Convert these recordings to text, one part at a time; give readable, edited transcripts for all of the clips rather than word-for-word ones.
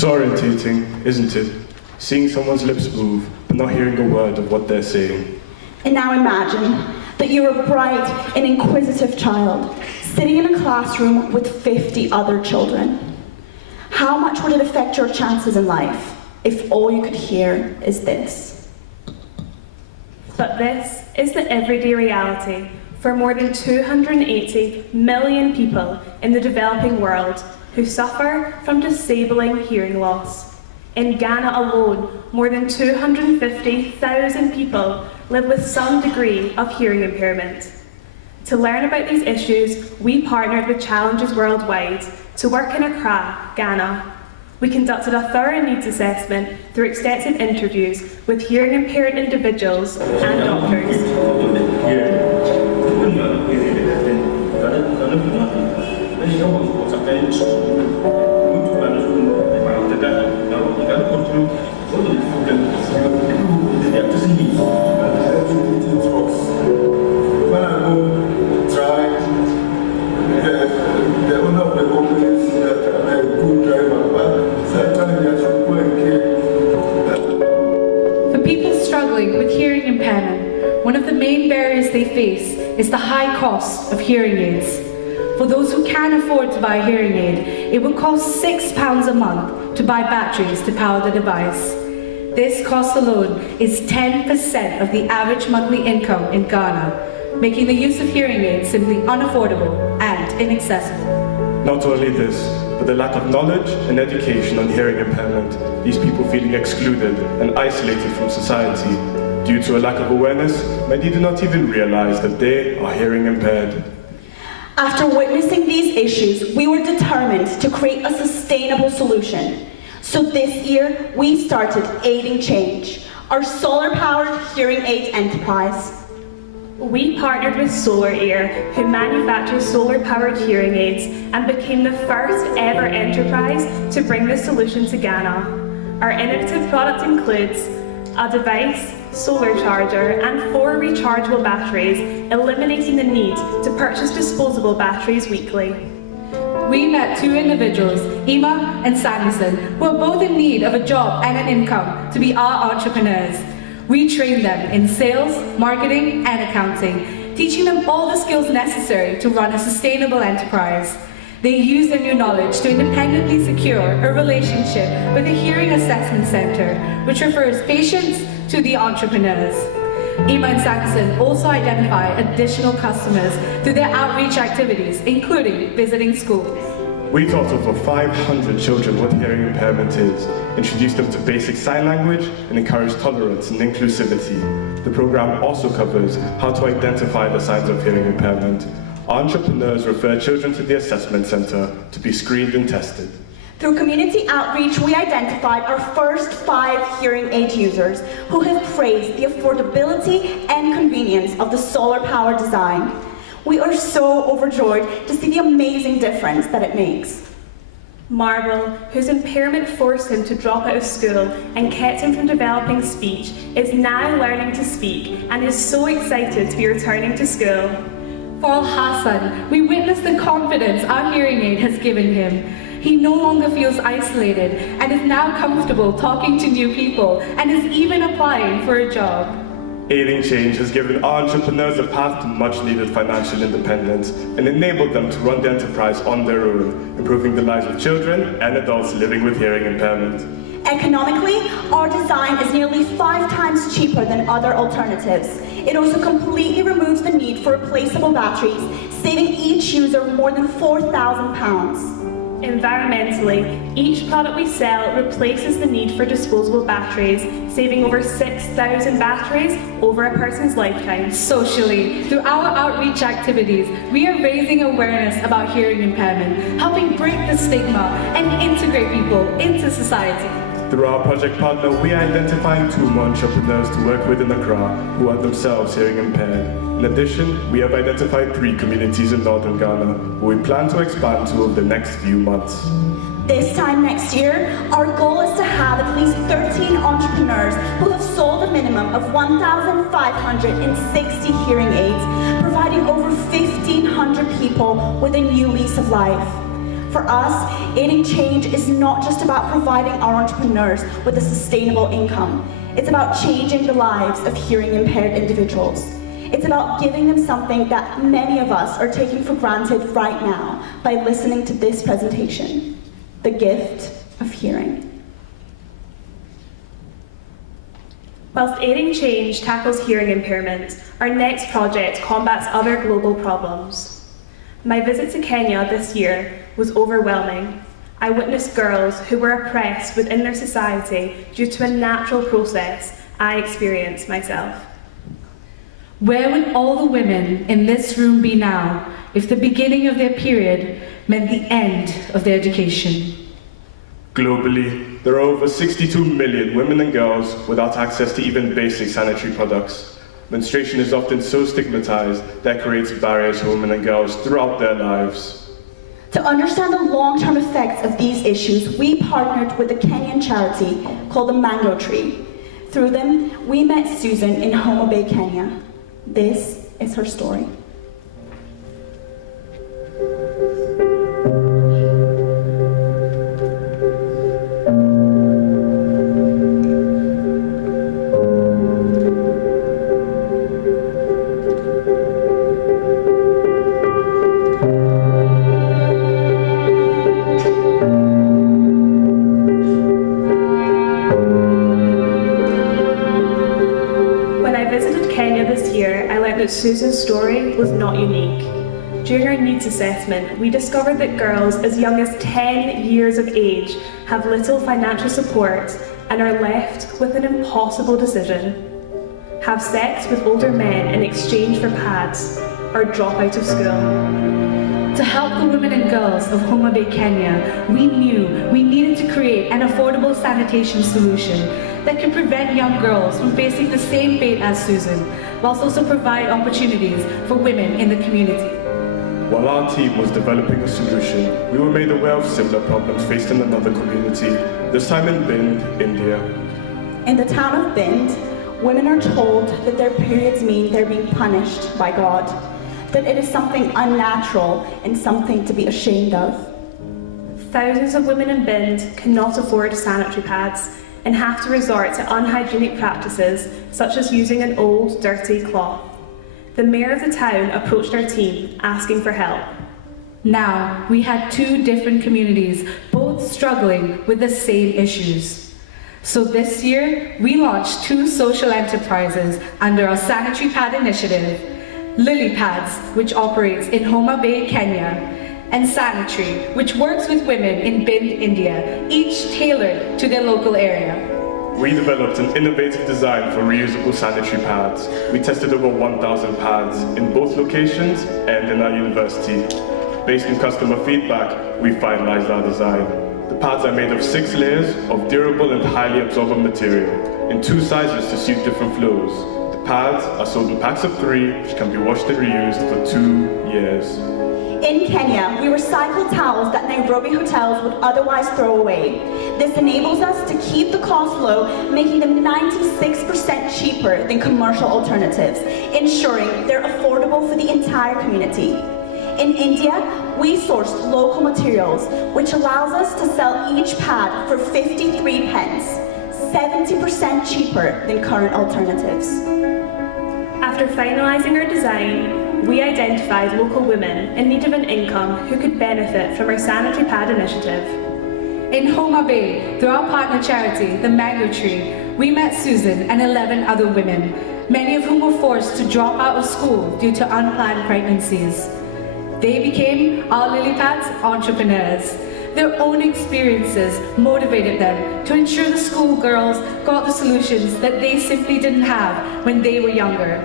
Disorientating, isn't it? Seeing someone's lips move, but not hearing a word of what they're saying. And now imagine that you're a bright and inquisitive child, sitting in a classroom with 50 other children. How much would it affect your chances in life if all you could hear is this? But this is the everyday reality for more than 280 million people in the developing world who suffer from disabling hearing loss. In Ghana alone, more than 250,000 people live with some degree of hearing impairment. To learn about these issues, we partnered with Challenges Worldwide to work in Accra, Ghana. We conducted a thorough needs assessment through extensive interviews with hearing impaired individuals and doctors. One of the main barriers they face is the high cost of hearing aids. For those who can't afford to buy a hearing aid, it would cost £6 a month to buy batteries to power the device. This cost alone is 10% of the average monthly income in Ghana, making the use of hearing aids simply unaffordable and inaccessible. Not only this, but the lack of knowledge and education on hearing impairment leaves people feeling excluded and isolated from society. Due to a lack of awareness, many do not even realize that they are hearing impaired. After witnessing these issues, we were determined to create a sustainable solution. So this year, we started Aiding Change, our solar-powered hearing aid enterprise. We partnered with Solar Ear, who manufactures solar-powered hearing aids, and became the first ever enterprise to bring this solution to Ghana. Our innovative product includes a device, solar charger, and 4 rechargeable batteries, eliminating the need to purchase disposable batteries weekly. We met 2 individuals, Emma and Sanderson, who are both in need of a job and an income to be our entrepreneurs. We trained them in sales, marketing, and accounting, teaching them all the skills necessary to run a sustainable enterprise. They use their new knowledge to independently secure a relationship with a hearing assessment center, which refers patients to the entrepreneurs. Emma and Sanderson also identify additional customers through their outreach activities, including visiting schools. We taught over 500 children what hearing impairment is, introduced them to basic sign language, and encouraged tolerance and inclusivity. The program also covers how to identify the signs of hearing impairment. Entrepreneurs refer children to the assessment center to be screened and tested. Through community outreach, we identified our first 5 hearing aid users who have praised the affordability and convenience of the solar-powered design. We are so overjoyed to see the amazing difference that it makes. Marble, whose impairment forced him to drop out of school and kept him from developing speech, is now learning to speak and is so excited to be returning to school. For Al-Hassan, we witnessed the confidence our hearing aid has given him. He no longer feels isolated and is now comfortable talking to new people and is even applying for a job. Aiding Change has given entrepreneurs a path to much-needed financial independence and enabled them to run the enterprise on their own, improving the lives of children and adults living with hearing impairment. Economically, our design is nearly 5 times cheaper than other alternatives. It also completely removes the need for replaceable batteries, saving each user more than £4,000. Environmentally, each product we sell replaces the need for disposable batteries, saving over 6,000 batteries over a person's lifetime. Socially, through our outreach activities, we are raising awareness about hearing impairment, helping break the stigma and integrate people into society. Through our project partner, we are identifying 2 more entrepreneurs to work with in Accra who are themselves hearing impaired. In addition, we have identified 3 communities in northern Ghana who we plan to expand to over the next few months. This time next year, our goal is to have at least 13 entrepreneurs who have sold a minimum of 1,560 hearing aids, providing over 1,500 people with a new lease of life. For us, aiding change is not just about providing our entrepreneurs with a sustainable income. It's about changing the lives of hearing impaired individuals. It's about giving them something that many of us are taking for granted right now by listening to this presentation, the gift of hearing. Whilst aiding change tackles hearing impairment, our next project combats other global problems. My visit to Kenya this year was overwhelming. I witnessed girls who were oppressed within their society due to a natural process I experienced myself. Where would all the women in this room be now if the beginning of their period meant the end of their education? Globally, there are over 62 million women and girls without access to even basic sanitary products. Menstruation is often so stigmatized that creates barriers for women and girls throughout their lives. To understand the long-term effects of these issues, we partnered with a Kenyan charity called the Mango Tree. Through them, we met Susan in Homa Bay, Kenya. This is her story. Susan's story was not unique. During our needs assessment, we discovered that girls as young as 10 years of age have little financial support and are left with an impossible decision: have sex with older men in exchange for pads, or drop out of school. To help the women and girls of Homa Bay, Kenya, we knew we needed to create an affordable sanitation solution that could prevent young girls from facing the same fate as Susan, whilst also provide opportunities for women in the community. While our team was developing a solution, we were made aware of similar problems faced in another community, this time in Bind, India. In the town of Bind, women are told that their periods mean they're being punished by God, that it is something unnatural and something to be ashamed of. Thousands of women in Bind cannot afford sanitary pads and have to resort to unhygienic practices such as using an old, dirty cloth. The mayor of the town approached our team asking for help. Now, we had two different communities, both struggling with the same issues. So this year, we launched two social enterprises under our sanitary pad initiative: Lily Pads, which operates in Homa Bay, Kenya, and Sanitary, which works with women in Bind, India, each tailored to their local area. We developed an innovative design for reusable sanitary pads. We tested over 1,000 pads in both locations and in our university. Based on customer feedback, we finalized our design. The pads are made of 6 layers of durable and highly absorbent material in 2 sizes to suit different flows. The pads are sold in packs of 3, which can be washed and reused for 2 years. In Kenya, we recycle towels that Nairobi hotels would otherwise throw away. This enables us to keep the cost low, making them 96% cheaper than commercial alternatives, ensuring they're affordable for the entire community. In India, we sourced local materials, which allows us to sell each pad for 53 pence, 70% cheaper than current alternatives. After finalising our design, we identified local women in need of an income who could benefit from our sanitary pad initiative. In Homa Bay, through our partner charity, the Mango Tree, we met Susan and 11 other women, many of whom were forced to drop out of school due to unplanned pregnancies. They became our Lily Pads entrepreneurs. Their own experiences motivated them to ensure the schoolgirls got the solutions that they simply didn't have when they were younger.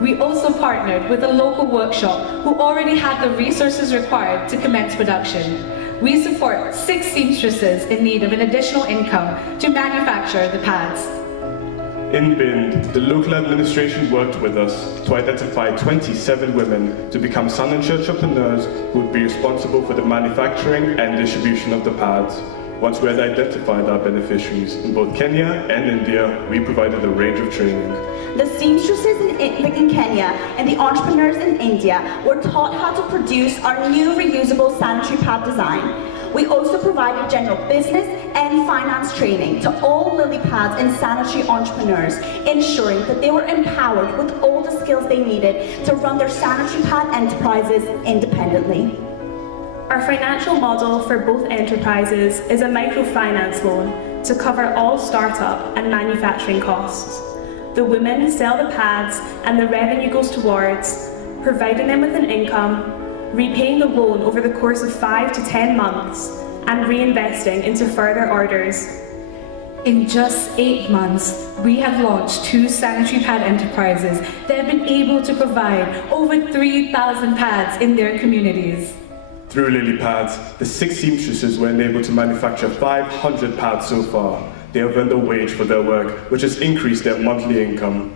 We also partnered with a local workshop who already had the resources required to commence production. We support 6 seamstresses in need of an additional income to manufacture the pads. In Bind, the local administration worked with us to identify 27 women to become sanitary entrepreneurs who would be responsible for the manufacturing and distribution of the pads. Once we had identified our beneficiaries in both Kenya and India, we provided a range of training. The seamstresses in Kenya Kenya and the entrepreneurs in India were taught how to produce our new reusable sanitary pad design. We also provided general business and finance training to all lily pads and sanitary entrepreneurs, ensuring that they were empowered with all the skills they needed to run their sanitary pad enterprises independently. Our financial model for both enterprises is a microfinance loan to cover all startup and manufacturing costs. The women sell the pads and the revenue goes towards providing them with an income, repaying the loan over the course of 5 to 10 months, and reinvesting into further orders. In just 8 months, we have launched 2 sanitary pad enterprises that have been able to provide over 3,000 pads in their communities. Through Lily Pads, the 6 seamstresses were enabled to manufacture 500 pads so far. They have earned a wage for their work, which has increased their monthly income.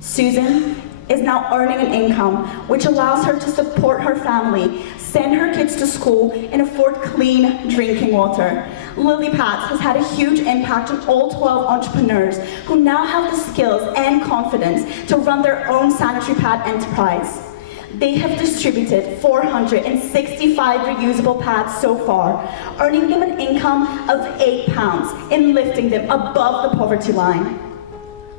Susan is now earning an income which allows her to support her family, send her kids to school, and afford clean drinking water. Lily Pads has had a huge impact on all 12 entrepreneurs who now have the skills and confidence to run their own sanitary pad enterprise. They have distributed 465 reusable pads so far, earning them an income of £8 and lifting them above the poverty line.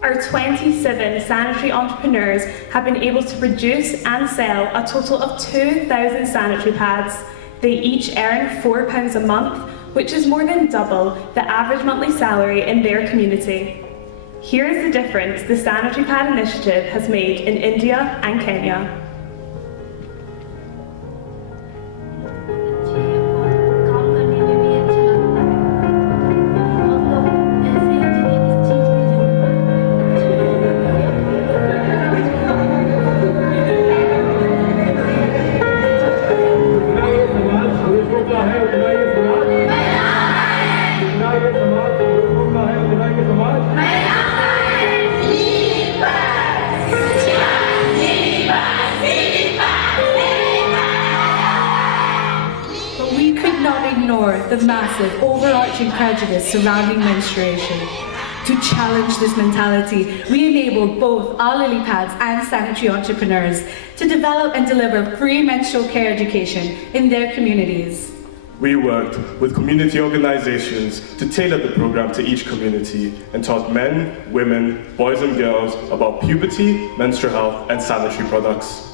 Our 27 sanitary entrepreneurs have been able to produce and sell a total of 2,000 sanitary pads. They each earn £4 a month, which is more than double the average monthly salary in their community. Here is the difference the Sanitary Pad Initiative has made in India and Kenya. The massive overarching prejudice surrounding menstruation. To challenge this mentality, we enabled both our lily pads and sanitary entrepreneurs to develop and deliver free menstrual care education in their communities. We worked with community organizations to tailor the program to each community and taught men, women, boys and girls about puberty, menstrual health and sanitary products.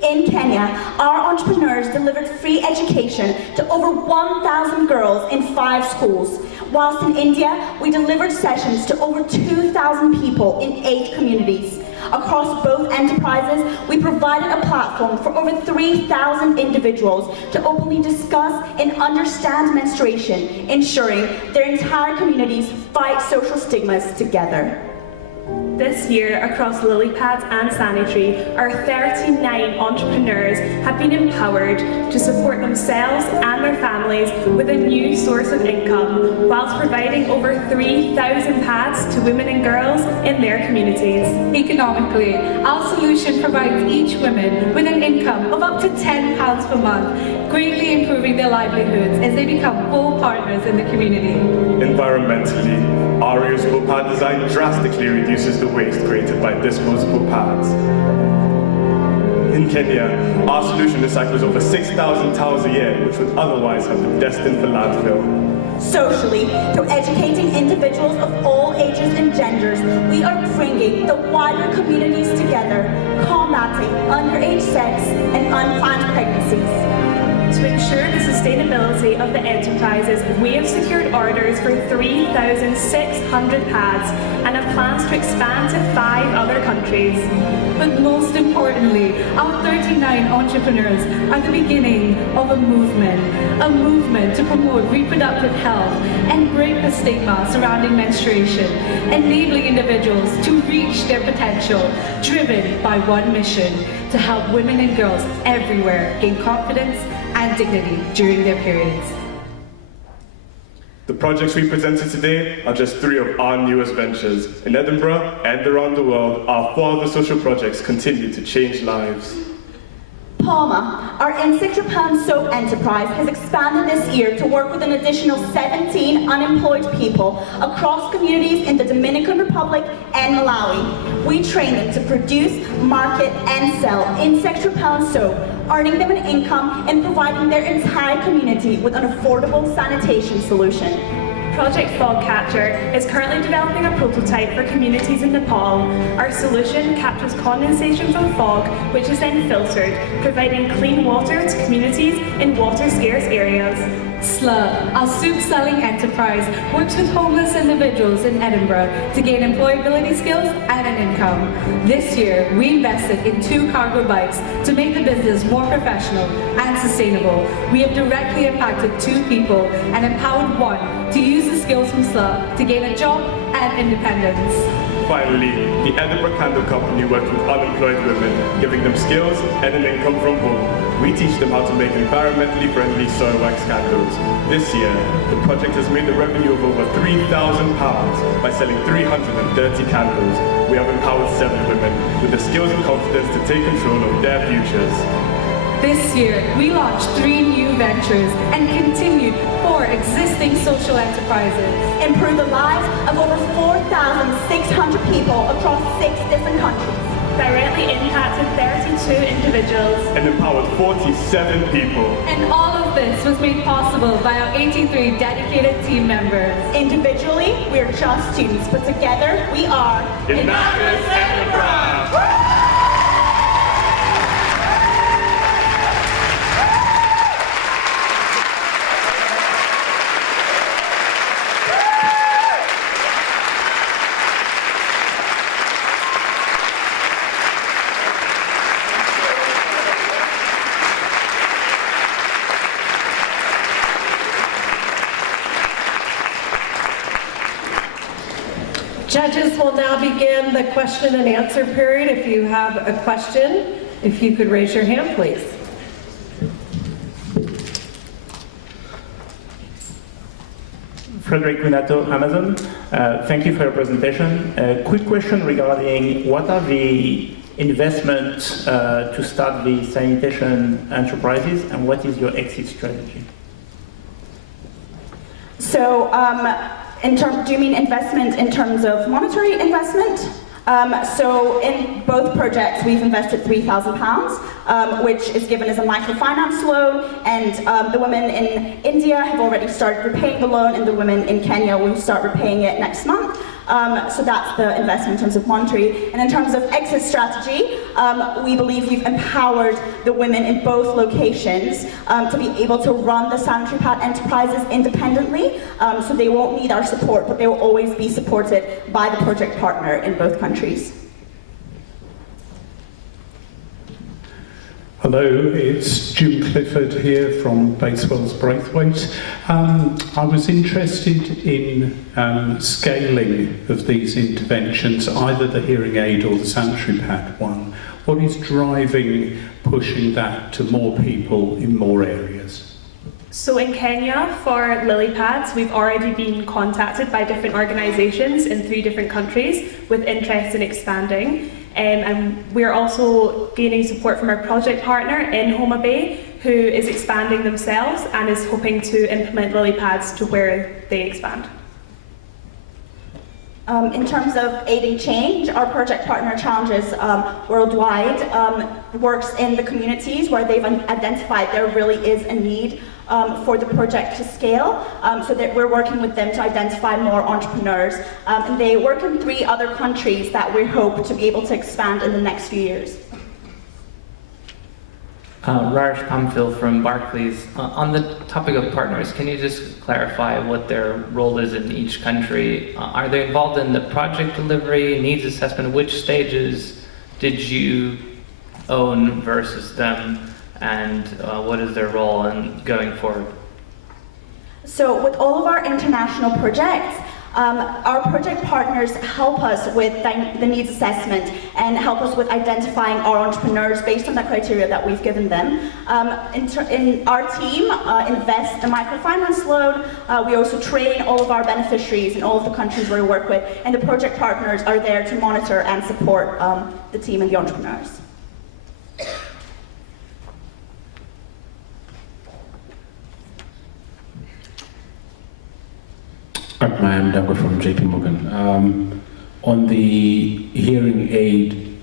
In Kenya, our entrepreneurs delivered free education to over 1,000 girls in 5 schools, whilst in India, we delivered sessions to over 2,000 people in 8 communities. Across both enterprises, we provided a platform for over 3,000 individuals to openly discuss and understand menstruation, ensuring their entire communities fight social stigmas together. This year, across lily pads and sanitary, our 39 entrepreneurs have been empowered to support themselves and their families with a new source of income, whilst providing over 3,000 pads to women and girls in their communities. Economically, our solution provides each woman with an income of up to £10 per month, greatly improving their livelihoods as they become full partners in the community. Environmentally, our reusable pad design drastically reduces the waste created by disposable pads. In Kenya, our solution recycles over 6,000 towels a year, which would otherwise have been destined for landfill. Socially, through educating individuals of all ages and genders, we are bringing the wider communities together, combating underage sex and unplanned pregnancies. To ensure the sustainability of the enterprises, we have secured orders for 3,600 pads and have plans to expand to 5 other countries. But most importantly, our 39 entrepreneurs are the beginning of a movement to promote reproductive health and break the stigma surrounding menstruation, enabling individuals to reach their potential, driven by one mission: to help women and girls everywhere gain confidence and dignity during their periods. The projects we presented today are just 3 of our newest ventures. In Edinburgh and around the world, our 4 other social projects continue to change lives. Palma, our £6 soap enterprise, has expanded this year to work with an additional 17 unemployed people across communities in the Dominican Republic and Malawi. We train them to produce, market, and sell £6 soap, earning them an income and providing their entire community with an affordable sanitation solution. Project Fogcatcher is currently developing a prototype for communities in Nepal. Our solution captures condensation from fog, which is then filtered, providing clean water to communities in water-scarce areas. SLA, our soup-selling enterprise, works with homeless individuals in Edinburgh to gain employability skills and an income. This year, we invested in 2 cargo bikes to make the business more professional and sustainable. We have directly impacted 2 people and empowered 1 to use the skills from SLA to gain a job and independence. Finally, the Edinburgh Candle Company worked with unemployed women, giving them skills and an income from home. We teach them how to make environmentally friendly soil wax candles. This year, the project has made a revenue of over £3,000 by selling 330 candles. We have empowered 7 women with the skills and confidence to take control of their futures. This year, we launched 3 new ventures and continued 4 existing social enterprises. Improve the lives of over 4,600 people across 6 different countries. Directly impacted 32 individuals. And empowered 47 people. And all of this was made possible by our 83 dedicated team members. Individually, we are just students, but together we are Enactus Edinburgh! Judges will now begin the question and answer period. If you have a question, if you could raise your hand, please. Frederick Minato, Amazon. Thank you for your presentation. A quick question regarding what are the investments to start the sanitation enterprises and what is your exit strategy? So, do you mean investment in terms of monetary investment? So in both projects, we've invested £3,000, which is given as a microfinance loan, and the women in India have already started repaying the loan, and the women in Kenya will start repaying it next month. So that's the investment in terms of monetary. And in terms of exit strategy, we believe we've empowered the women in both locations to be able to run the sanitary pad enterprises independently. So they won't need our support, but they will always be supported by the project partner in both countries. Hello, it's Jim Clifford here from Basewell's Braithwaite. I was interested in scaling of these interventions, either the hearing aid or the sanitary pad one. What is driving pushing that to more people in more areas? So in Kenya, for lily pads, we've already been contacted by different organisations in 3 different countries with interest in expanding. And we're also gaining support from our project partner in Homa Bay, who is expanding themselves and is hoping to implement lily pads to where they expand. In terms of aiding change, our project partner Challenges Worldwide works in the communities where they've identified there really is a need for the project to scale, so that we're working with them to identify more entrepreneurs. And they work in 3 other countries that we hope to be able to expand in the next few years. Raj Pamphil from Barclays. On the topic of partners, can you just clarify what their role is in each country? Are they involved in the project delivery, needs assessment? Which stages did you own versus them? And what is their role in going forward? So with all of our international projects, our project partners help us with the needs assessment and help us with identifying our entrepreneurs based on the criteria that we've given them. In our team invests the microfinance loan. We also train all of our beneficiaries in all of the countries where we work with, and the project partners are there to monitor and support the team and the entrepreneurs. I'm Dango from JP Morgan. On the hearing aid,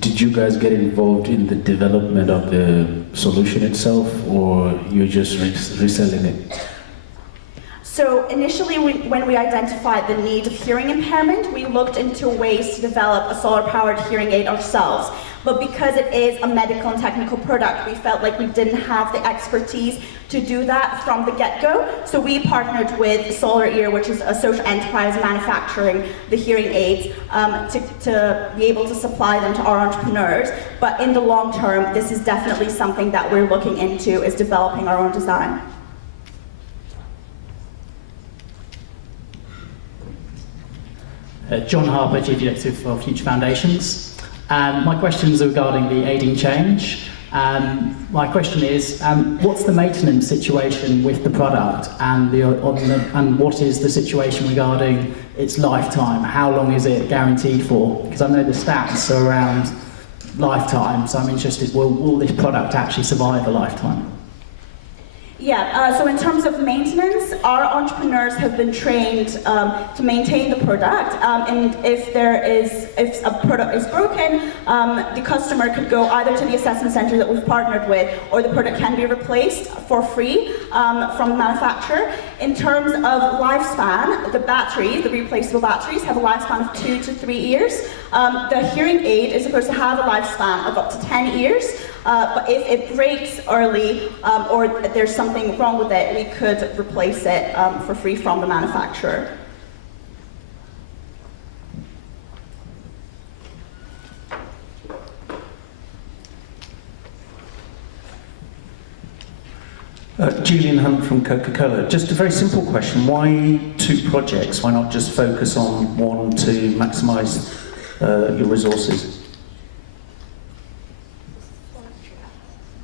did you guys get involved in the development of the solution itself, or you're just reselling it? So initially, when we identified the need of hearing impairment, we looked into ways to develop a solar-powered hearing aid ourselves. But because it is a medical and technical product, we felt like we didn't have the expertise to do that from the get-go. So we partnered with Solar Ear, which is a social enterprise manufacturing the hearing aids, to be able to supply them to our entrepreneurs. But in the long term, this is definitely something that we're looking into, is developing our own design. John Harper, Chief Executive for Future Foundations. My questions are regarding the aiding change. My question is, what's the maintenance situation with the product, and what is the situation regarding its lifetime? How long is it guaranteed for? Because I know the stats are around lifetime, so I'm interested, will this product actually survive a lifetime? Yeah, so in terms of maintenance, our entrepreneurs have been trained to maintain the product, and if a product is broken, the customer could go either to the assessment center that we've partnered with, or the product can be replaced for free from the manufacturer. In terms of lifespan, the batteries, the replaceable batteries, have a lifespan of 2 to 3 years. The hearing aid is supposed to have a lifespan of up to 10 years. But if it breaks early or there's something wrong with it, we could replace it for free from the manufacturer. Julian Hunt from Coca-Cola. Just a very simple question. Why 2 projects? Why not just focus on one to maximise your resources?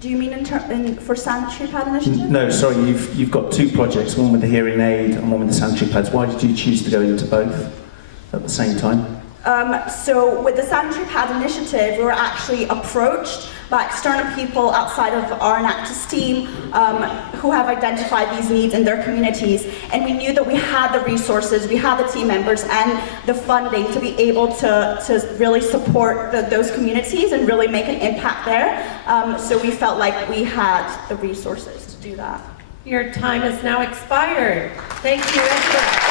Do you mean for sanitary pad initiative? No, sorry, you've got 2 projects, one with the hearing aid and one with the sanitary pads. Why did you choose to go into both at the same time? So with the sanitary pad initiative, we were actually approached by external people outside of our Enactus team who have identified these needs in their communities, and we knew that we had the resources, we had the team members and the funding to be able to really support those communities and really make an impact there. So we felt like we had the resources to do that. Your time is now expired. Thank you, Edinburgh.